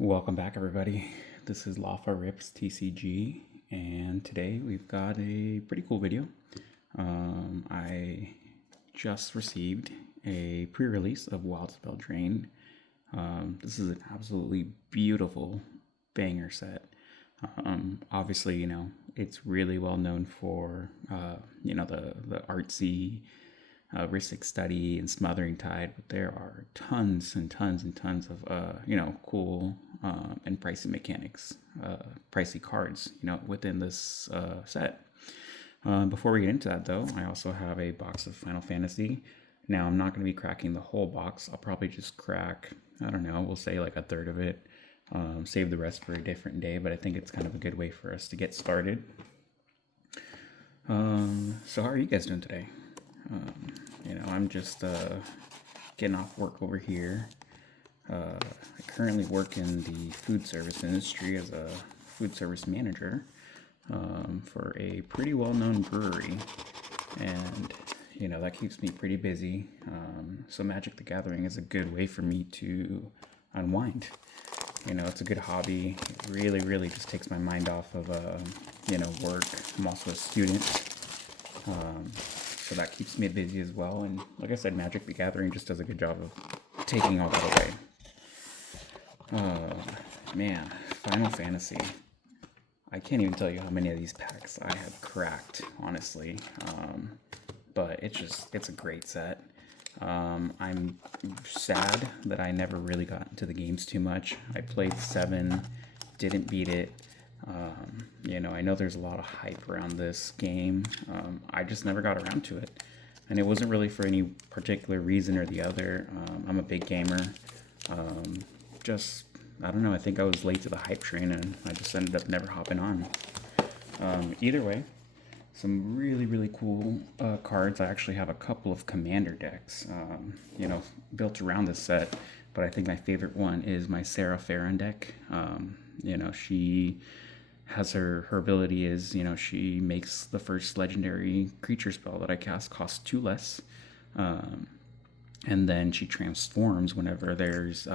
Welcome back, everybody. This is Lafa Rips TCG, and today we've got a pretty cool video. I just received a pre-release of Wildspell Drain. This is an absolutely beautiful banger set. Obviously, it's really well known for, the artsy Ristic Study and Smothering Tide, but there are tons and tons and tons of cool and pricey mechanics, pricey cards, within this set. Before we get into that, though, I also have a box of Final Fantasy. Now, I'm not going to be cracking the whole box. I'll probably just crack, I don't know, we'll say like a third of it. Save the rest for a different day, but I think it's kind of a good way for us to get started. So how are you guys doing today? I'm just getting off work over here. I currently work in the food service industry as a food service manager for a pretty well-known brewery, and that keeps me pretty busy. So Magic the Gathering is a good way for me to unwind. It's a good hobby. It really just takes my mind off of work. I'm also a student. So that keeps me busy as well. And like I said, Magic the Gathering just does a good job of taking all that away. Man, Final Fantasy. I can't even tell you how many of these packs I have cracked, honestly. But it's a great set. I'm sad that I never really got into the games too much. I played 7, didn't beat it. I know there's a lot of hype around this game. I just never got around to it. And it wasn't really for any particular reason or the other. I'm a big gamer. I don't know, I think I was late to the hype train and I just ended up never hopping on. Either way, some really cool cards. I actually have a couple of commander decks, built around this set. But I think my favorite one is my Sarah Farron deck. She has her ability is, she makes the first legendary creature spell that I cast cost 2 less. And then she transforms whenever there's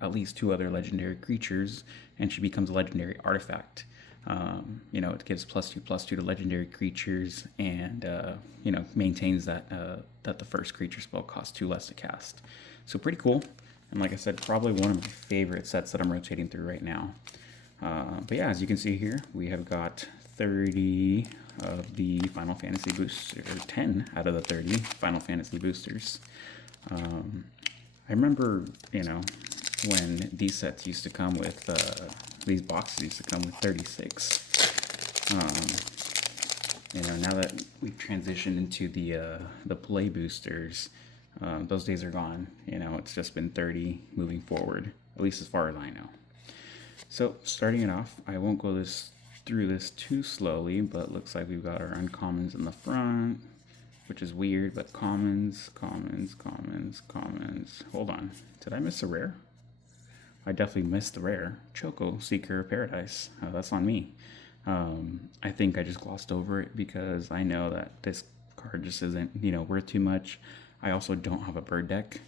at least 2 other legendary creatures, and she becomes a legendary artifact. It gives +2/+2 to legendary creatures, and maintains that the first creature spell costs 2 less to cast. So pretty cool. And like I said, probably one of my favorite sets that I'm rotating through right now. But yeah, as you can see here, we have got 30 of the Final Fantasy boosters, or 10 out of the 30 Final Fantasy boosters. I remember, when these sets used to come with, these boxes used to come with 36. Now that we've transitioned into the play boosters, those days are gone. It's just been 30 moving forward, at least as far as I know. So starting it off, I won't go through this too slowly, but it looks like we've got our uncommons in the front, which is weird, but commons. Hold on, did I miss a rare? I definitely missed the rare. Choco Seeker of Paradise. That's on me. I think I just glossed over it because I know that this card just isn't, worth too much. I also don't have a bird deck,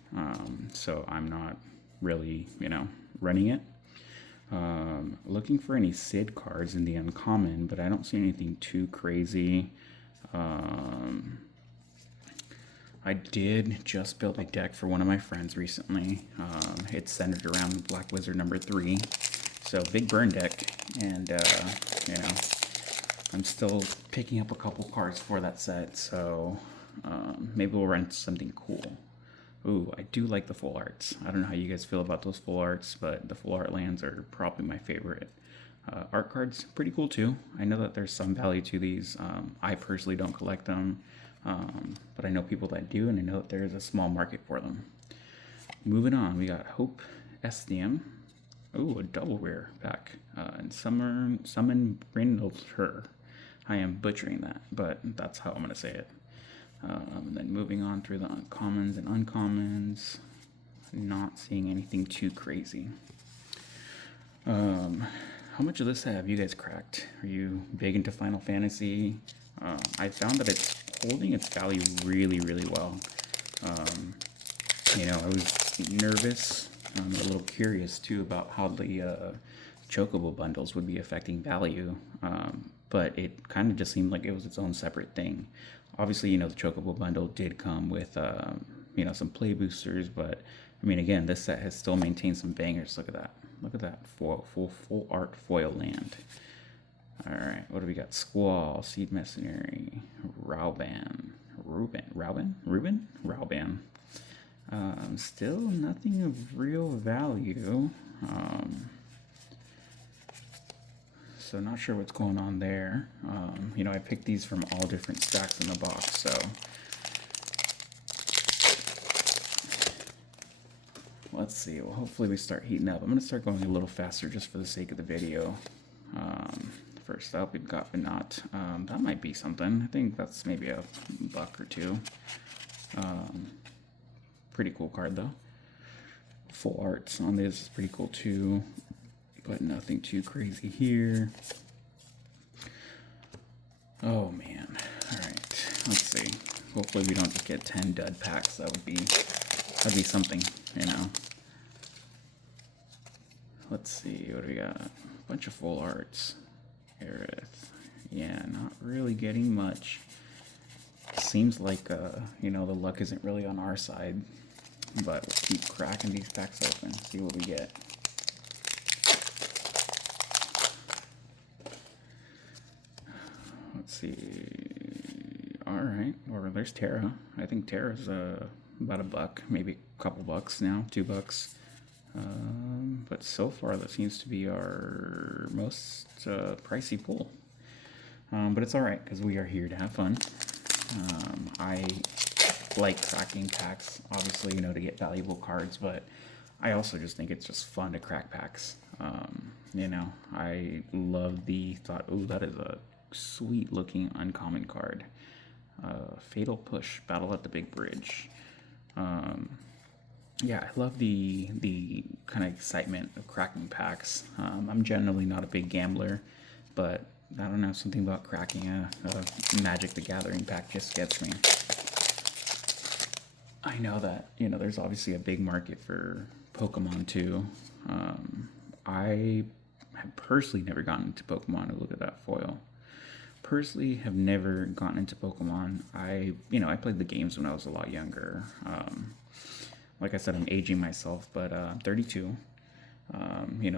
so I'm not really, running it. Looking for any Sid cards in the uncommon, but I don't see anything too crazy. I did just build a deck for one of my friends recently. It's centered around Black Wizard number 3. So big burn deck, and I'm still picking up a couple cards for that set, so maybe we'll run something cool. Ooh, I do like the full arts. I don't know how you guys feel about those full arts, but the full art lands are probably my favorite. Art cards, pretty cool too. I know that there's some value to these. I personally don't collect them, but I know people that do, and I know that there's a small market for them. Moving on, we got Hope SDM. Ooh, a double rare pack. And Summon Brindle. I am butchering that, but that's how I'm going to say it. And then moving on through the commons and uncommons, not seeing anything too crazy. How much of this have you guys cracked? Are you big into Final Fantasy? I found that it's holding its value really well. I was nervous I'm a little curious too about how the Chocobo bundles would be affecting value, but it kind of just seemed like it was its own separate thing. Obviously, the Chocobo bundle did come with, some play boosters, but I mean, again, this set has still maintained some bangers. Look at that. Look at that full art foil land. All right, what do we got? Squall, Seed Mercenary, Rauban. Still nothing of real value. So not sure what's going on there. I picked these from all different stacks in the box, so let's see. Well, hopefully we start heating up. I'm going to start going a little faster just for the sake of the video. First up, we've got Benot. That might be something. I think that's maybe a buck or two. Pretty cool card, though. Full arts on this is pretty cool, too. But nothing too crazy here. Oh, man. All right. Let's see. Hopefully we don't just get 10 dud packs. That'd be something, Let's see. What do we got? A bunch of full arts. Aerith. Yeah, not really getting much. Seems like, the luck isn't really on our side. But we'll keep cracking these packs open. See what we get. Let's see. Alright. Or there's Terra. I think Terra's about a buck. Maybe a couple bucks now. $2. But so far that seems to be our most pricey pull. But it's alright because we are here to have fun. I like cracking packs, obviously, to get valuable cards, but I also just think it's just fun to crack packs. I love the thought, oh, that is a sweet looking uncommon card. Fatal Push, Battle at the Big Bridge. Yeah, I love the kind of excitement of cracking packs. I'm generally not a big gambler, but I don't know, something about cracking a Magic the Gathering pack just gets me. I know that, there's obviously a big market for Pokemon too. I have personally never gotten into Pokemon. Look at that foil. Personally have never gotten into Pokemon. I played the games when I was a lot younger. Like I said, I'm aging myself, but I'm 32.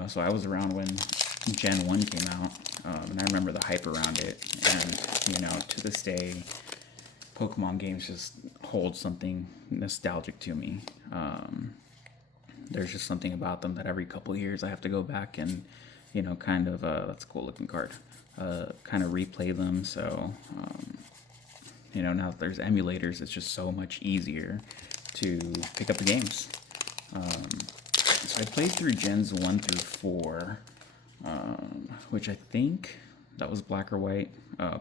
So I was around when Gen 1 came out, and I remember the hype around it. And, to this day, Pokemon games just hold something nostalgic to me. There's just something about them that every couple of years I have to go back and, kind of, that's a cool looking card, kind of replay them. So, now that there's emulators, it's just so much easier to pick up the games. So I played through Gens 1 through 4, which I think that was Black or White.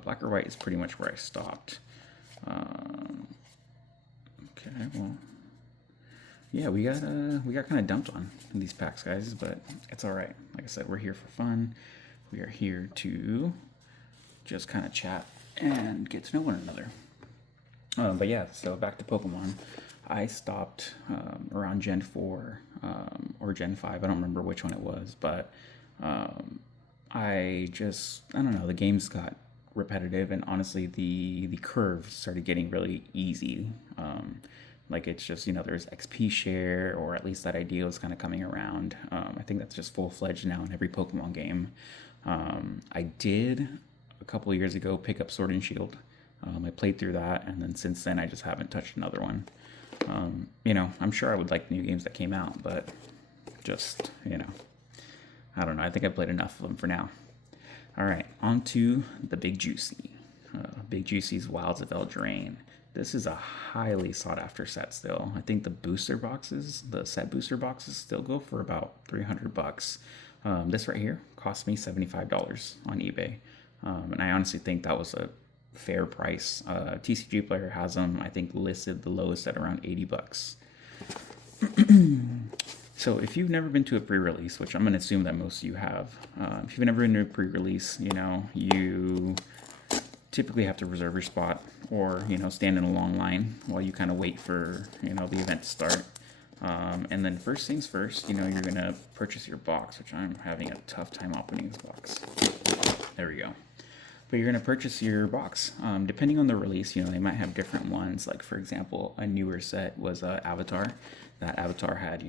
Black or White is pretty much where I stopped. Okay, well, yeah, we got kind of dumped on in these packs, guys, but it's all right. Like I said, we're here for fun. We are here to just kind of chat and get to know one another. But yeah, so back to Pokemon. I stopped around Gen 4 or Gen 5. I don't remember which one it was, but I don't know, the games got repetitive, and honestly the curve started getting really easy. Like it's just, there's XP share, or at least that idea is kind of coming around. I think that's just full-fledged now in every Pokemon game. I did a couple of years ago pick up Sword and Shield. I played through that, and then since then I just haven't touched another one. I'm sure I would like the new games that came out, but just, I don't know. I think I've played enough of them for now. All right, on to the Big Juicy. Big Juicy's Wilds of Eldraine. This is a highly sought after set still. I think the set booster boxes still go for about $300. This right here cost me $75 on eBay. And I honestly think that was a fair price. TCG Player has them, I think, listed the lowest at around $80. So if you've never been to a pre-release, which I'm going to assume that most of you have, if you've never been to a pre-release, you typically have to reserve your spot, or stand in a long line while you kind of wait for the event to start. And then first things first, you're going to purchase your box, which I'm having a tough time opening this box. There we go. But you're going to purchase your box. Depending on the release, they might have different ones. Like, for example, a newer set was Avatar. That Avatar had,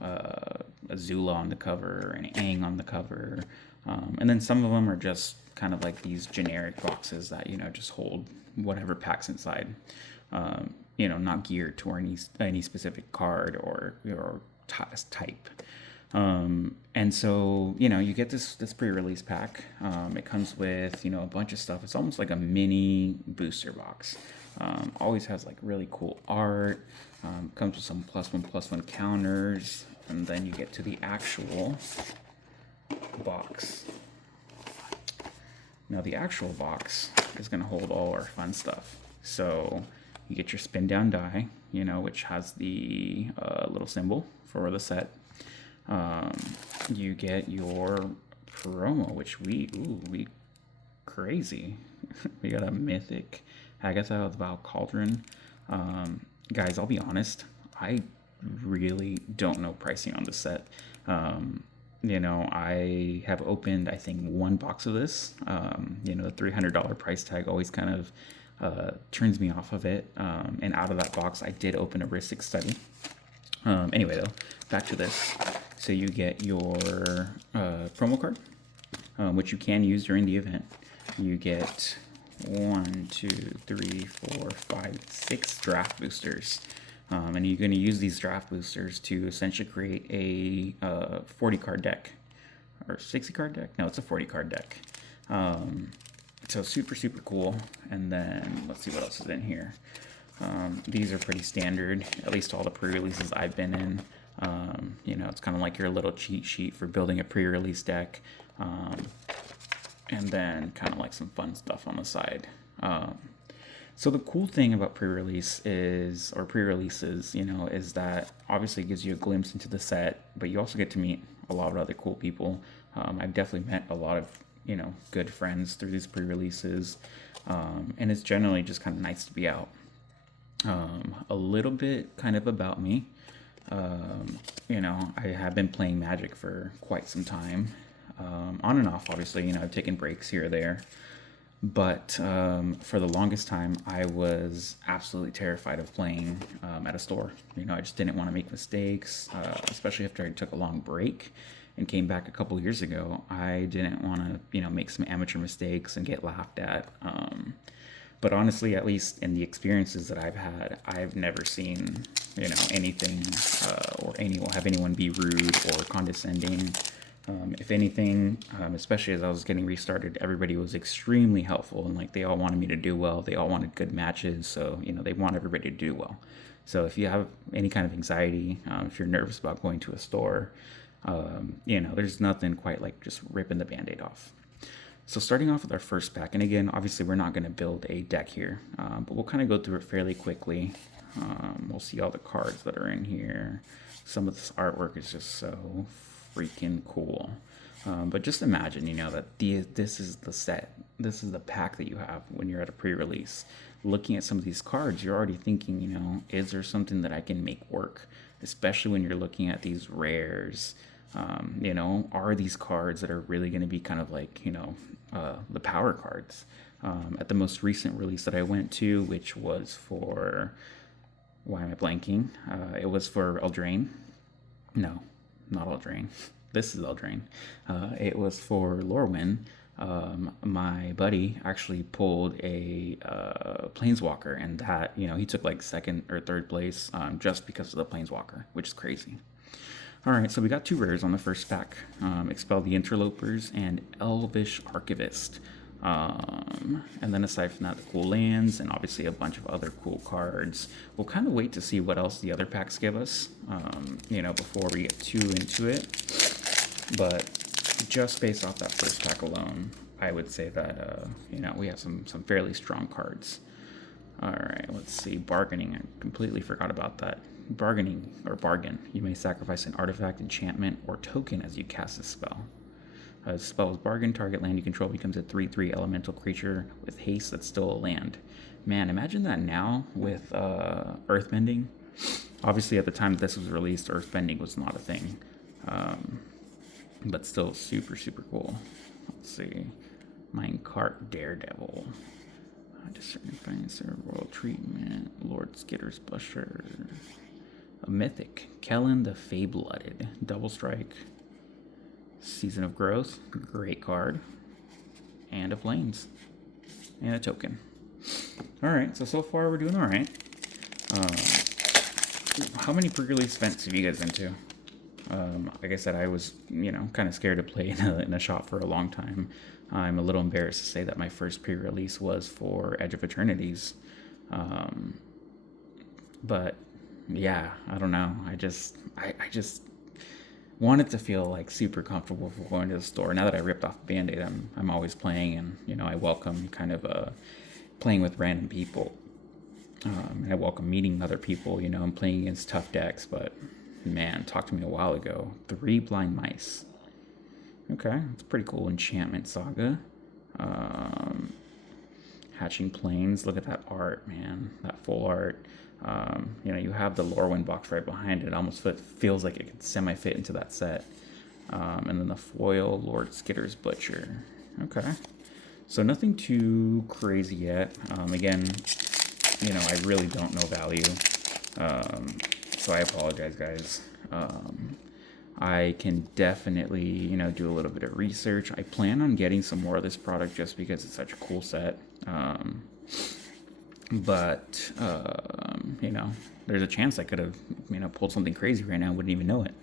a Zula on the cover, an Aang on the cover. And then some of them are just kind of like these generic boxes that, just hold whatever packs inside. Not geared to any specific card or type. And so, you get this pre-release pack. It comes with, a bunch of stuff. It's almost like a mini booster box. Always has like really cool art. Comes with some +1/+1 counters. And then you get to the actual box. Now the actual box is going to hold all our fun stuff. So you get your spin down die, which has the little symbol for the set. You get your promo, which we crazy. We got a mythic Agatha of the Val Cauldron. Guys, I'll be honest, I really don't know pricing on this set. I have opened, I think, one box of this. The $300 price tag always kind of turns me off of it. And out of that box, I did open a Ristic study. Anyway, though, back to this. So you get your promo card, which you can use during the event. You get 1, 2, 3, 4, 5, 6 draft boosters. And you're going to use these draft boosters to essentially create a 40 card deck. Or 60 card deck? No, it's a 40 card deck. So super, super cool. And then let's see what else is in here. These are pretty standard, at least all the pre-releases I've been in. It's kind of like your little cheat sheet for building a pre-release deck. And then kind of like some fun stuff on the side. So the cool thing about pre-releases, is that obviously it gives you a glimpse into the set, but you also get to meet a lot of other cool people. I've definitely met a lot of, good friends through these pre-releases. And it's generally just kind of nice to be out. A little bit kind of about me. I have been playing Magic for quite some time. On and off, obviously, I've taken breaks here or there. But for the longest time, I was absolutely terrified of playing at a store. I just didn't want to make mistakes, especially after I took a long break and came back a couple years ago. I didn't want to, make some amateur mistakes and get laughed at. But honestly, at least in the experiences that I've had, I've never seen, anything or have anyone be rude or condescending. If anything, especially as I was getting restarted, everybody was extremely helpful and they all wanted me to do well. They all wanted good matches. So, they want everybody to do well. So if you have any kind of anxiety, if you're nervous about going to a store, there's nothing quite like just ripping the Band-Aid off. So starting off with our first pack, and again, obviously we're not going to build a deck here, but we'll kind of go through it fairly quickly. We'll see all the cards that are in here. Some of this artwork is just so freaking cool. But just imagine, that this is the set. This is the pack that you have when you're at a pre-release. Looking at some of these cards, you're already thinking, is there something that I can make work? Especially when you're looking at these rares. Are these cards that are really going to be kind of like, the power cards? At the most recent release that I went to, which was for, why am I blanking? It was for Eldraine. No, not Eldraine. This is Eldraine. It was for Lorwyn. My buddy actually pulled a Planeswalker, and that, he took like second or third place just because of the Planeswalker, which is crazy. All right, so we got 2 rares on the first pack. Expel the Interlopers and Elvish Archivist. And then aside from that, the cool lands and obviously a bunch of other cool cards. We'll kind of wait to see what else the other packs give us, before we get too into it. But just based off that first pack alone, I would say that, we have some fairly strong cards. All right, let's see. Bargaining. I completely forgot about that. Bargaining, or bargain. You may sacrifice an artifact, enchantment, or token as you cast this spell. The spell is bargain. Target land you control becomes a 3/3 elemental creature with haste that's still a land. Man, imagine that now with earthbending. Obviously, at the time that this was released, earthbending was not a thing. But still super, super cool. Let's see. Minecart Daredevil. Discerning Fencer, Royal Treatment, Lord Skitter's Blusher. A Mythic. Kellen the Fay-Blooded. Double Strike. Season of Growth. Great card. And a Plains. And a token. Alright, so far we're doing alright. How many pre-release events have you guys been to? Like I said, I was, kind of scared to play in a shop for a long time. I'm a little embarrassed to say that my first pre-release was for Edge of Eternities. But yeah, I don't know. I just wanted to feel like super comfortable for going to the store. Now that I ripped off the Band-Aid, I'm always playing, and I welcome kind of playing with random people. I welcome meeting other people. I'm playing against tough decks, but man, talk to me a while ago. 3 Blind Mice. Okay, it's pretty cool. Enchantment Saga. Hatching Plains. Look at that art, man. That full art. You have the Lorwyn box right behind it. It almost feels like it could semi-fit into that set. And then the foil, Lord Skitter's Butcher. Okay. So nothing too crazy yet. Again, I really don't know value. So I apologize, guys. I can definitely, do a little bit of research. I plan on getting some more of this product just because it's such a cool set. But there's a chance I could have, pulled something crazy right now. Wouldn't even know it.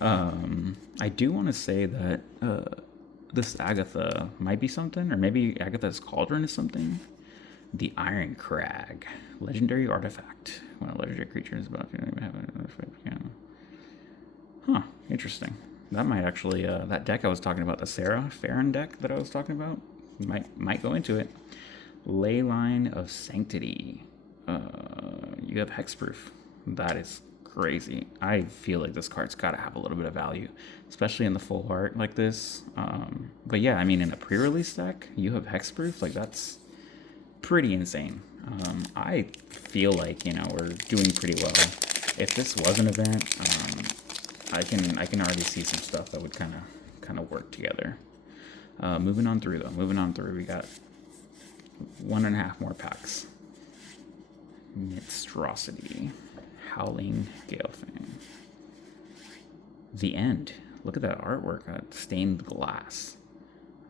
I do want to say that this Agatha might be something, or maybe Agatha's Cauldron is something. The Iron Crag. Legendary artifact. When a legendary creature is about to have an artifact, Huh, interesting. That might actually, that deck I was talking about, the Sarah Farron deck that I was talking about, might go into it. Leyline of Sanctity. You have Hexproof. That is crazy. I feel like this card's got to have a little bit of value, especially in the full art like this. But yeah, in a pre-release deck, you have Hexproof. Like, that's pretty insane. I feel like, we're doing pretty well. If this was an event, I can already see some stuff that would kind of work together. Moving on through, we got 1.5 more packs. Monstrosity. Howling Galefang. The End. Look at that artwork, that stained glass.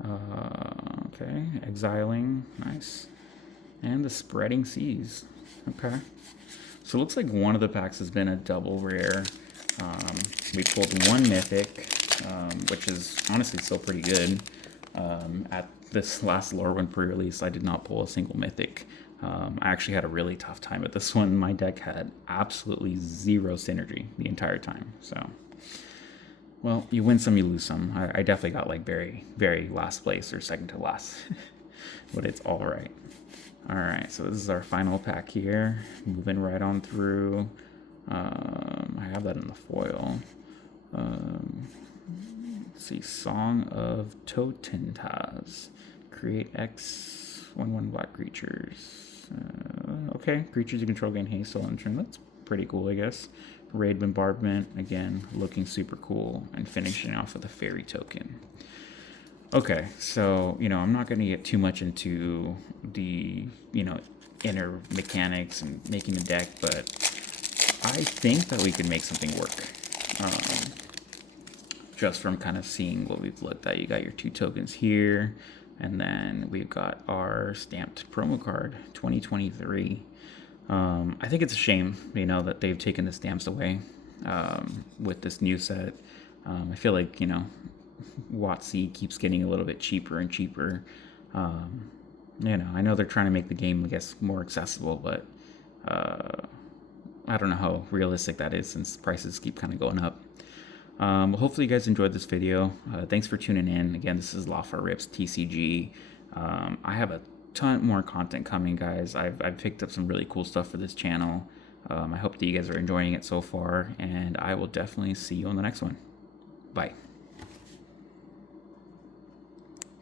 Okay, Exiling. Nice. And the Spreading Seas. Okay. So it looks like one of the packs has been a double rare. We pulled 1 mythic, which is honestly still pretty good. At this last Lorwyn pre-release, I did not pull a single mythic. I actually had a really tough time with this one. My deck had absolutely 0 synergy the entire time. So, well, you win some, you lose some. I definitely got like very, very last place or second to last, but it's all right. All right, so this is our final pack here. Moving right on through. I have that in the foil. Let's see, Song of Totentaz. Create X 1/1 black creatures. Okay, creatures you control gain haste on turn. That's pretty cool, I guess. Raid Bombardment, again, looking super cool. And finishing off with a fairy token. Okay, so, I'm not going to get too much into the, inner mechanics and making the deck, but I think that we can make something work. Just from kind of seeing what we've looked at. You got your 2 tokens here, and then we've got our stamped promo card, 2023. I think it's a shame, that they've taken the stamps away with this new set. I feel like, WotC keeps getting a little bit cheaper and cheaper. I know they're trying to make the game, I guess, more accessible, but I don't know how realistic that is since prices keep kind of going up. Well, hopefully you guys enjoyed this video. Thanks for tuning in. Again, this is Lafa Rips TCG. I have a ton more content coming, guys. I've picked up some really cool stuff for this channel. I hope that you guys are enjoying it so far, and I will definitely see you on the next one. Bye.